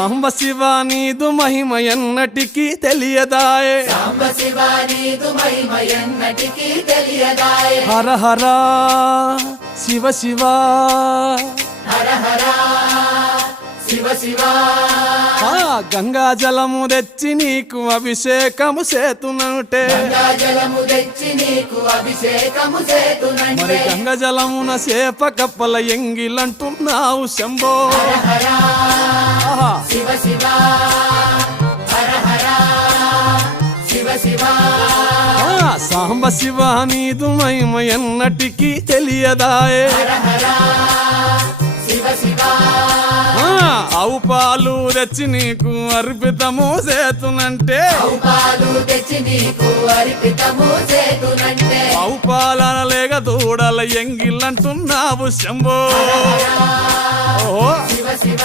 సాంబ శివ నీదు మహిమ ఎన్నటికీ తెలియదాయే సాంబ శివ నీదు మహిమ ఎన్నటికీ తెలియదాయే హర హర శివ శివ హర హర శివ శివ గంగా జలము తెచ్చి నీకు అభిషేకము చేతునంటే గంగా జలము తెచ్చి నీకు అభిషేకము మరి చేతునంటే గంగ జలమున సేప కప్పల ఎంగిలంటున్నావు శంభో హర ఆహా. శివ శివ హర హర శివ శివ సాంబ శివ నీదు మహిమ ఎన్నటికీ తెలియదాయే హర హర శివ శివ ఆవు పాలు తెచ్చి నీకు అర్పితము చేతునంటే ఆవు పాలు తెచ్చి నీకు అర్పితము చేతునంటే ఆవు పాలన లేక దూడల ఎంగిలంటున్నావు శంభో ఓహో శివ శివ